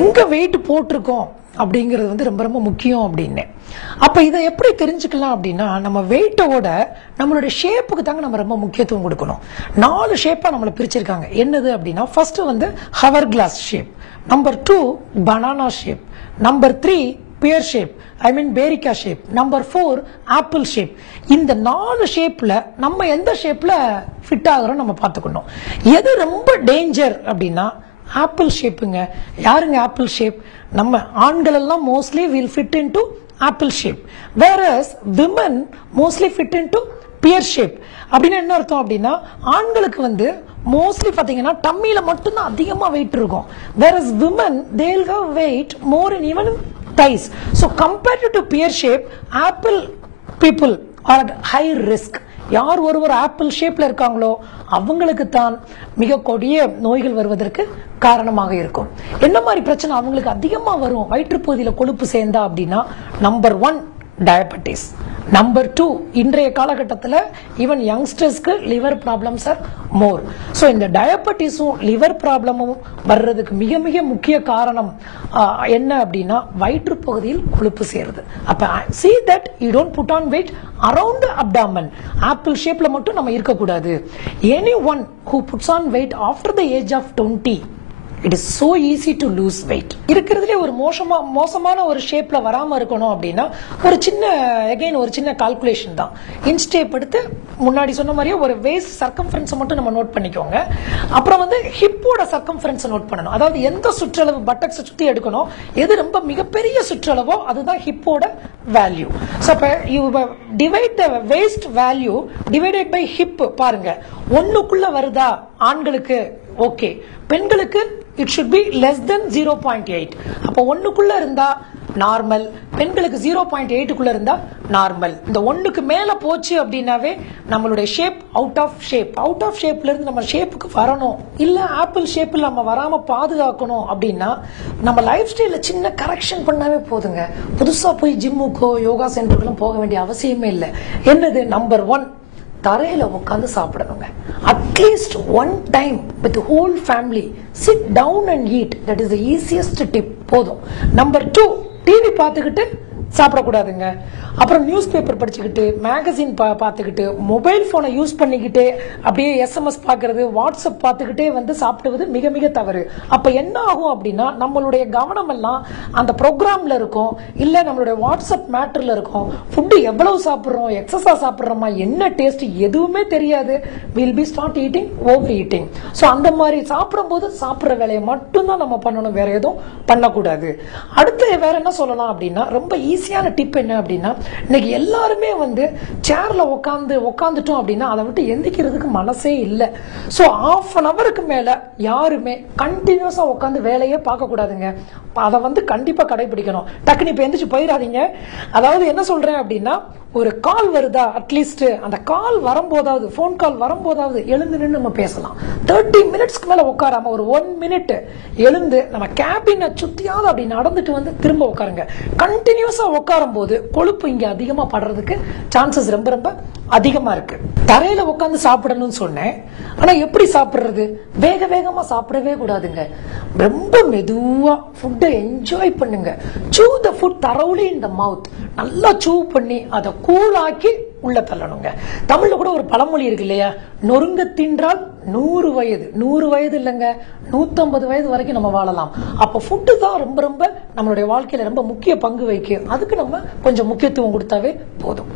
எங்க வெயிட் போட்டிருக்கோம் அப்படிங்கிறது வந்து ரொம்ப ரொம்ப முக்கியம் அப்படின்னு. அப்ப இதை எப்படி தெரிஞ்சுக்கலாம் அப்படின்னா, நம்ம வெயிட்டோட நம்மளுடைய ஷேப்புக்கு தாங்க நம்ம ரொம்ப முக்கியத்துவம் கொடுக்கணும். 4 ஷேப்பா நம்மளை பிரிச்சிருக்காங்க. என்னது அப்படின்னா, ஃபர்ஸ்ட் வந்து hourglass shape, number 2 banana shape, number 3 pear shape, I mean பேரிக்கா ஷேப், நம்பர் 4 ஆப்பிள் ஷேப். இந்த 4 ஷேப்ல நம்ம எந்த ஷேப்ல ஃபிட் ஆகுறோம் நம்ம பார்த்துக்கணும். எது ரொம்ப டேஞ்சர் அப்படின்னா ஆப்பிள் ஷேப்புங்க. யாருங்க ஆப்பிள் ஷேப்? நம்ம ஆண்கள் எல்லாம் mostly will fit into apple shape, whereas women mostly fit into pear shape. அப்படின்னா என்ன அர்த்தம் அப்படின்னா, ஆண்களுக்கு வந்து மோஸ்ட்லி பாத்தீங்கன்னா டம்மியில மட்டும்தான் அதிகமா வெயிட் இருக்கும், various women they will have weight more in even thighs. So compared to pear shape, apple people are at high risk. யார் ஒருவர் ஆப்பிள் ஷேப்ல இருக்காங்களோ அவங்களுக்கு தான் மிக கொடிய நோய்கள் வருவதற்கு காரணமாக இருக்கும். என்ன மாதிரி பிரச்சனை அவங்களுக்கு அதிகமா வரும் வயிற்றுப்பகுதியில கொழுப்பு சேர்ந்தா அப்படின்னா, நம்பர் 1 டயபெட்டிஸ், நம்பர் 2 இன்றைய காலகட்டத்தில் ஈவன் யங்ஸ்டர்ஸ்க்கு லிவர் ப்ராப்ளம்ஸ் ஆர் மோர். ஸோ இந்த டயபெட்டிஸும் லிவர் ப்ராப்ளமும் வர்றதுக்கு மிக மிக முக்கிய காரணம் என்ன அப்படின்னா, வயிற்றுப்பகுதியில் கொழுப்பு சேருது. அப்ப see that you don't put on weight around the abdomen. Apple ஷேப்ல மட்டும் நம்ம இருக்கக்கூடாது. anyone who puts on weight after the age of 20, it is so easy to lose weight. இருக்கிறதுலே ஒரு மோசமான ஒரு ஷேப்ல வராம இருக்கணும் அப்படின்னா, ஒரு சின்ன கால்குலேஷன் தான். இன்ச் டேப் எடுத்து முன்னாடி சொன்ன மாதிரியே ஒரு வேஸ்ட் சர்க்கம்ஃபரன்ஸ் மட்டும் நம்ம நோட் பண்ணிக்கோங்க. அப்புறம் வந்து ஹிப்போட சர்க்கம்ஃபரன்ஸ் நோட் பண்ணணும். அதாவது எந்த சுற்றளவு பட்டக்ஸ் சுத்தி எடுக்கணும், எது ரொம்ப மிகப்பெரிய சுற்றளவோ அதுதான் ஹிப்போட வேல்யூ. ஸோ அப்ப you divide the waist value divided by hip. பாருங்க, 1க்குள்ள வருதா ஆண்களுக்கு ஓகே, பெண்களுக்கு it should be less than 0.8. அப்ப 1க்குள்ள இருந்தா நார்மல், பெண்களுக்கு 0.8க்குள்ள இருந்தா நார்மல். இந்த 1க்கு மேல போச்சு அப்படின்னாவே நம்மளுடைய shape out of shape. Out of ஷேப்ல இருந்து நம்ம ஷேப்புக்கு வரணும், இல்ல ஆப்பிள் ஷேப்ல நம்ம வராம பாதுகாக்கணும் அப்படின்னா நம்ம லைஃப் ஸ்டைல சின்ன கரெக்ஷன் பண்ணாவே போதுங்க. புதுசா போய் ஜிம்முக்கோ யோகா சென்டருக்கும் போக வேண்டிய அவசியமே இல்லை. என்னது? நம்பர் 1, தரையில உட்காந்து சாப்பிடணுங்க. At least 1 time with the whole family sit down and eat. That is the easiest tip. போதும். நம்பர் 2, டிவி பார்த்துக்கிட்டு சாப்பிடக்கூடாதுங்க. அப்புறம் நியூஸ் பேப்பர் படிச்சுக்கிட்டு, மேகசின் பார்த்துக்கிட்டு, மொபைல் போனை யூஸ் பண்ணிக்கிட்டே அப்படியே எஸ்எம்எஸ் பார்க்கறது, வாட்ஸ்அப் பார்த்துக்கிட்டே வந்து சாப்பிடுவது மிக மிக தவறு. அப்ப என்ன ஆகும் அப்படின்னா, நம்மளுடைய கவனம் எல்லாம் அந்த ப்ரோக்ராம்ல இருக்கும், இல்ல நம்மளுடைய வாட்ஸ்அப் மேட்டர்ல இருக்கும். ஃபுட்டு எவ்வளவு சாப்பிடுறோம், எக்ஸஸா சாப்பிடுறோமா, என்ன டேஸ்ட் எதுவுமே தெரியாது. Will be start eating, over eating. So அந்த மாதிரி சாப்பிடும் போது சாப்பிட்ற வேலையை மட்டும்தான் நம்ம பண்ணணும், வேற எதுவும் பண்ணக்கூடாது. அடுத்து வேற என்ன சொல்லலாம் அப்படின்னா, ரொம்ப ஈஸியான டிப் என்ன அப்படின்னா, இன்னைக்கு எல்லாருமே வந்து சேர்ல உட்காந்துட்டோம் அப்படின்னா அதை விட்டு எந்திக்கிறதுக்கு மனசே இல்லை. ஸோ ½ an hourக்கு மேல யாருமே கண்டினியூஸா உட்காந்து வேலையே பார்க்க கூடாதுங்க. அதை வந்து கண்டிப்பா கடைபிடிக்கணும். டக்குனு இப்ப எந்திரிச்சு போயிடாதீங்க. அதாவது என்ன சொல்றேன் அப்படின்னா, ஒரு கால் வருதா, அட்லீஸ்ட் அந்த கால் வரும்போதாவது, போன் கால் வரும்போதாவது எழுந்து நின்று நம்ம பேசலாம். 30 minutesக்கு மேல உட்காராம ஒரு 1 minute எழுந்து நம்ம கேபினை சுத்தியாவது அப்படி நடந்துட்டு வந்து திரும்ப உட்காருங்க. கண்டினியூஸா உட்காரும் போது கொழுப்பு இங்க அதிகமா படுறதுக்கு சான்சஸ் ரொம்ப ரொம்ப அதிகமா இருக்கு. தரையில உட்காந்து சாப்பிடணும்னு சொன்னேன், ஆனா எப்படி சாப்பிடுறது? வேக வேகமா சாப்பிடவே கூடாதுங்க. ரொம்ப மெதுவா ஃபுட்டை என்ஜாய் பண்ணுங்க. chew the food thoroughly in the mouth. நல்லா chew பண்ணி அதை கூலாக்கி உள்ள தள்ளணுங்க. தமிழ்ல கூட ஒரு பழமொழி இருக்கு இல்லையா, நொறுங்க தின்றால் 100 வயது. 100 வயது இல்லைங்க, 150 வயது வரைக்கும் நம்ம வாழலாம். அப்ப ஃபுட்டு தான் ரொம்ப ரொம்ப நம்மளுடைய வாழ்க்கையில ரொம்ப முக்கிய பங்கு வகிக்கும். அதுக்கு நம்ம கொஞ்சம் முக்கியத்துவம் கொடுத்தாவே போதும்.